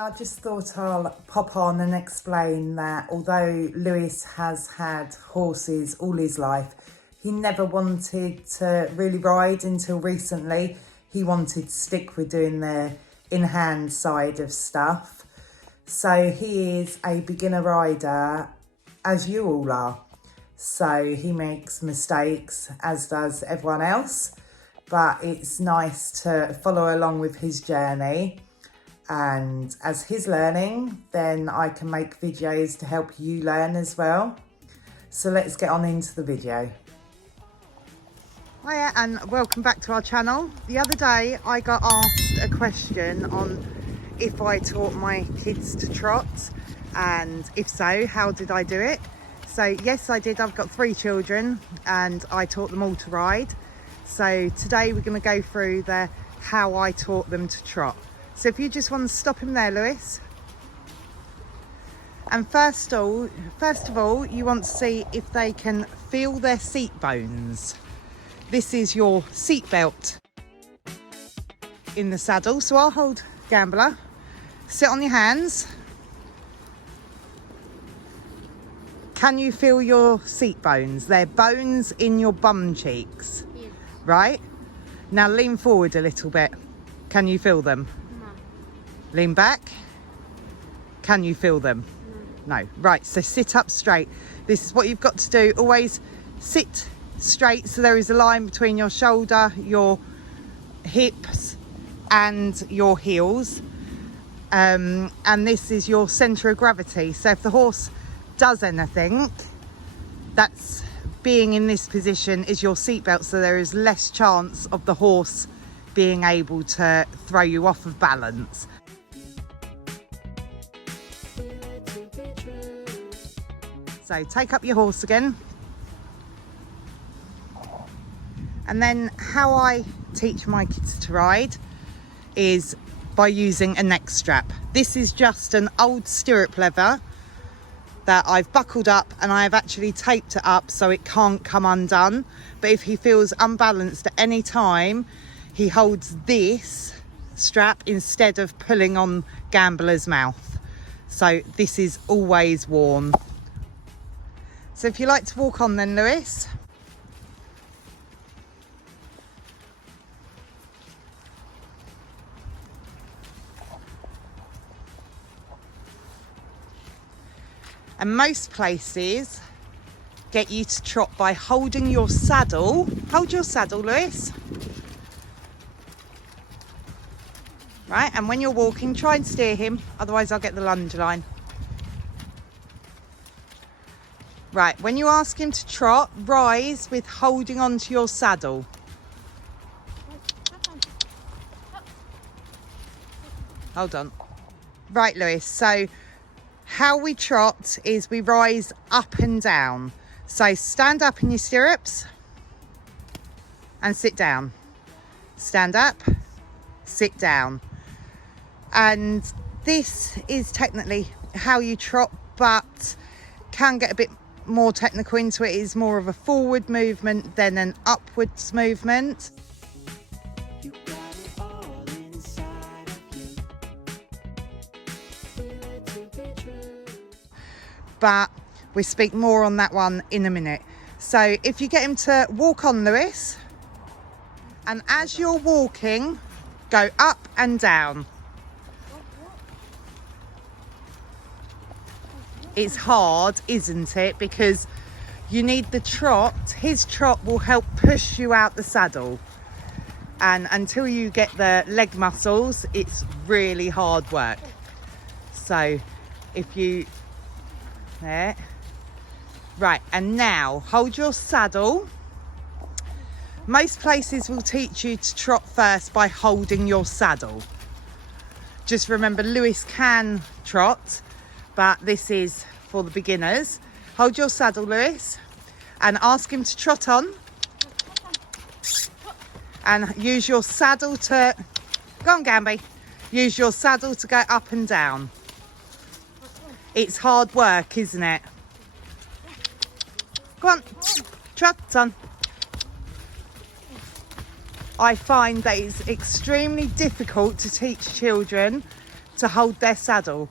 I just thought I'll pop on and explain that although Lewis has had horses all his life, he never wanted to really ride until recently. He wanted to stick with doing the in-hand side of stuff. So he is a beginner rider, as you all are. So he makes mistakes, as does everyone else. But it's nice to follow along with his journey. And as he's learning, then I can make videos to help you learn as well. So let's get on into the video. Hiya and welcome back to our channel. The other day I got asked a question on if I taught my kids to trot, and if so, how did I do it? So yes, I did. I've got 3 children and I taught them all to ride. So today we're going to go through the how I taught them to trot. So if you just want to stop him there, Lewis. And first of all, you want to see if they can feel their seat bones. This is your seat belt in the saddle. So I'll hold Gambler. Sit on your hands. Can you feel your seat bones? They're bones in your bum cheeks. Yes. Right? Now lean forward a little bit. Can you feel them? No. Lean back. Can you feel them? No. No. Right, so sit up straight. This is what you've got to do. Always sit straight so there is a line between your shoulder, your hips and your heels. And this is your centre of gravity. So if the horse does anything, that's being in this position is your seatbelt, so there is less chance of the horse being able to throw you off of balance. So take up your horse again. And then how I teach my kids to ride is by using a neck strap. This is just an old stirrup leather that I've buckled up, and I have actually taped it up so it can't come undone. But if he feels unbalanced at any time, he holds this strap instead of pulling on Gambler's mouth. So this is always worn. So if you like to walk on then, Lewis. And most places get you to trot by holding your saddle. Hold your saddle, Lewis. Right, and when you're walking, try and steer him, otherwise I'll get the lunge line. Right, when you ask him to trot, rise with holding onto your saddle. Hold on. Right, Lewis, so how we trot is we rise up and down. So stand up in your stirrups and sit down. Stand up, sit down. And this is technically how you trot, but can get a bit more technical into it. It is more of a forward movement than an upwards movement. But we speak more on that one in a minute. So if you get him to walk on, Lewis, and as you're walking, go up and down. It's hard, isn't it? Because you need the trot. His trot will help push you out the saddle. And until you get the leg muscles, it's really hard work. So if you... There. Right, and now hold your saddle. Most places will teach you to trot first by holding your saddle. Just remember, Lewis can trot, but this is for the beginners. Hold your saddle, Lewis, and ask him to trot on. And use your saddle to... Go on, Gamby. Use your saddle to go up and down. It's hard work, isn't it? Go on, trot on. I find that it's extremely difficult to teach children to hold their saddle,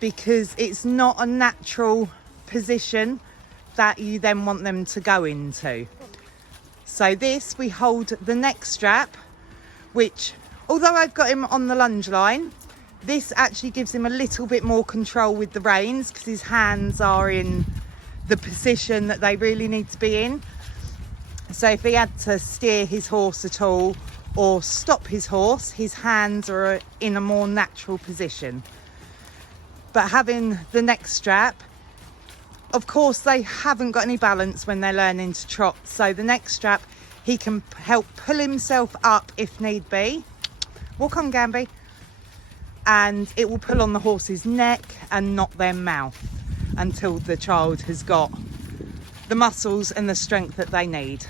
because it's not a natural position that you then want them to go into. So this, we hold the neck strap, which, although I've got him on the lunge line, this actually gives him a little bit more control with the reins, because his hands are in the position that they really need to be in. So if he had to steer his horse at all or stop his horse, his hands are in a more natural position. But having the neck strap, of course they haven't got any balance when they're learning to trot, so the neck strap, he can help pull himself up if need be. Walk on, Gamby. And it will pull on the horse's neck and not their mouth until the child has got the muscles and the strength that they need.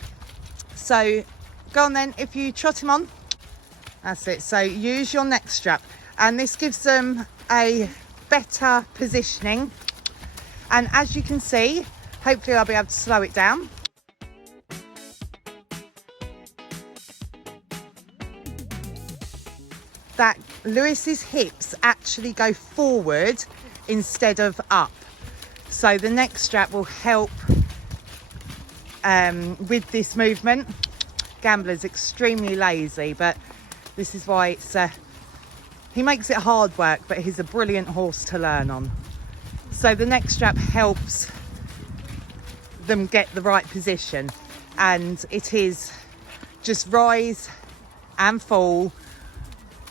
So go on then, if you trot him on, that's it. So use your neck strap, and this gives them a better positioning. And as you can see, hopefully I'll be able to slow it down. That Lewis's hips actually go forward instead of up. So the neck strap will help with this movement. Gambler's extremely lazy, but this is why it's he makes it hard work, but he's a brilliant horse to learn on. So the neck strap helps them get the right position, and it is just rise and fall,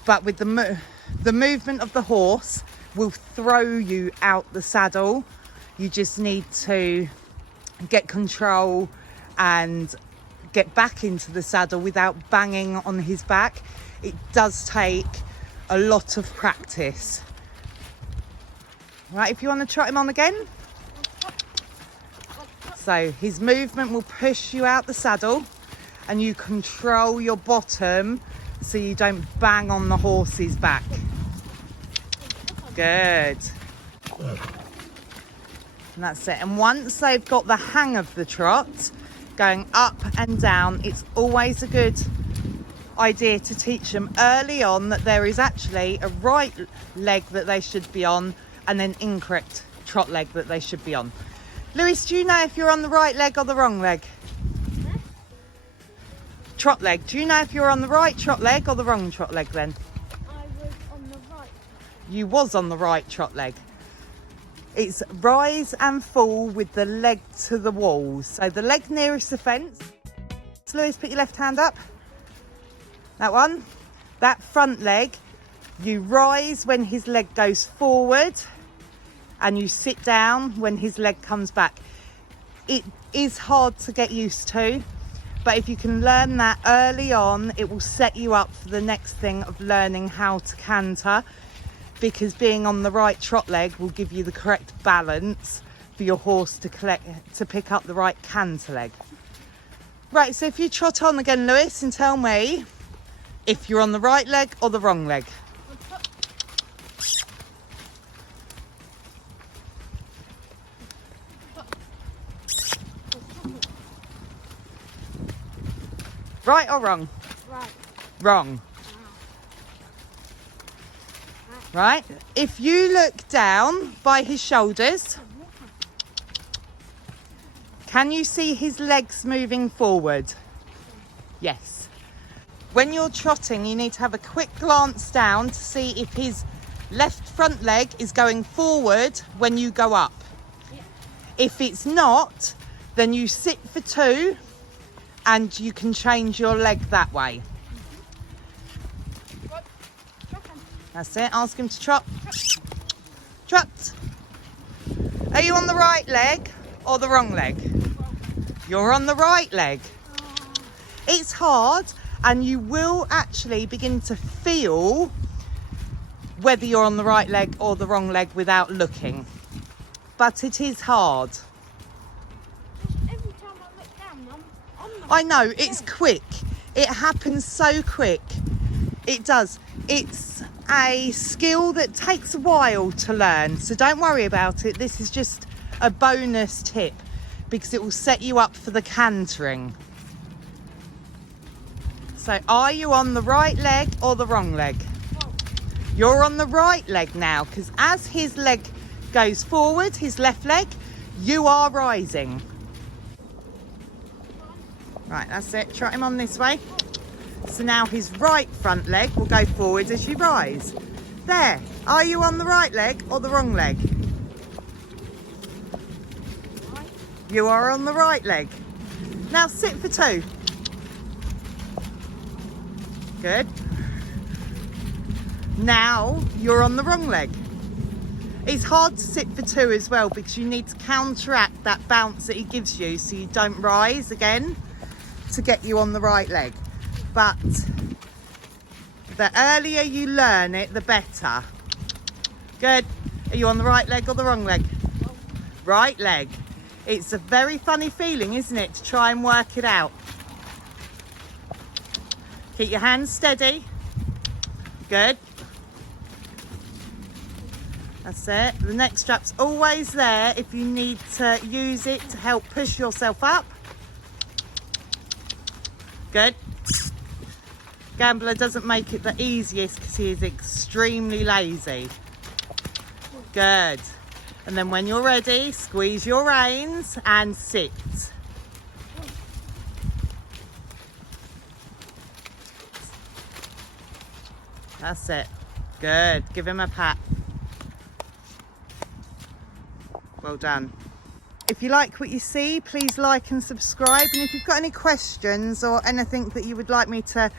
but with the movement of the horse will throw you out the saddle. You just need to get control and get back into the saddle without banging on his back. It does take a lot of practice. Right, if you want to trot him on again. So his movement will push you out the saddle, and you control your bottom so you don't bang on the horse's back. Good. And that's it. And once they've got the hang of the trot, going up and down, it's always a good idea to teach them early on that there is actually a right leg that they should be on and an incorrect trot leg that they should be on. Lewis, do you know if you're on the right leg or the wrong leg? Huh? Trot leg. Do you know if you're on the right trot leg or the wrong trot leg then? I was on the right. You was on the right trot leg. It's rise and fall with the leg to the walls. So the leg nearest the fence. So Lewis, put your left hand up. That one. That front leg, you rise when his leg goes forward, and you sit down when his leg comes back. It is hard to get used to, but if you can learn that early on, it will set you up for the next thing of learning how to canter, because being on the right trot leg will give you the correct balance for your horse to pick up the right canter leg. Right, so if you trot on again, Lewis, and tell me if you're on the right leg or the wrong leg. Right or wrong? Right. Wrong. Right. If you look down by his shoulders, can you see his legs moving forward? Yes. When you're trotting, you need to have a quick glance down to see if his left front leg is going forward when you go up. Yeah. If it's not, then you sit for two and you can change your leg that way. That's it. Ask him to trot. Trot. Are you on the right leg or the wrong leg? You're on the right leg. It's hard, and you will actually begin to feel whether you're on the right leg or the wrong leg without looking. But it is hard. Every time I look down, I know, it's quick. It happens so quick. It does. It's a skill that takes a while to learn, so don't worry about it. This is just a bonus tip because it will set you up for the cantering. So are you on the right leg or the wrong leg? You're on the right leg now, because as his leg goes forward, his left leg, you are rising. Right, that's it. Trot him on this way. So now his right front leg will go forward as you rise. There. Are you on the right leg or the wrong leg? You are on the right leg. Now sit for 2. Good. Now you're on the wrong leg. It's hard to sit for 2 as well, because you need to counteract that bounce that he gives you so you don't rise again to get you on the right leg. But the earlier you learn it, the better. Good. Are you on the right leg or the wrong leg? Right leg. It's a very funny feeling, isn't it, to try and work it out. Keep your hands steady. Good. That's it. The neck strap's always there if you need to use it to help push yourself up. Good. Gambler doesn't make it the easiest because he is extremely lazy. Good. And then when you're ready, squeeze your reins and sit. That's it. Good. Give him a pat. Well done. If you like what you see, please like and subscribe. And if you've got any questions or anything that you would like me to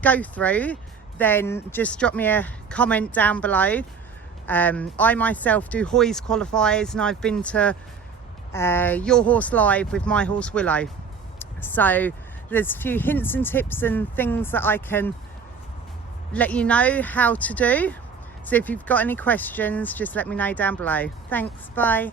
go through, then just drop me a comment down below. I myself do Hoys qualifiers, and I've been to Your Horse Live with my horse Willow. So there's a few hints and tips and things that I can let you know how to do. So if you've got any questions, just let me know down below. Thanks, bye.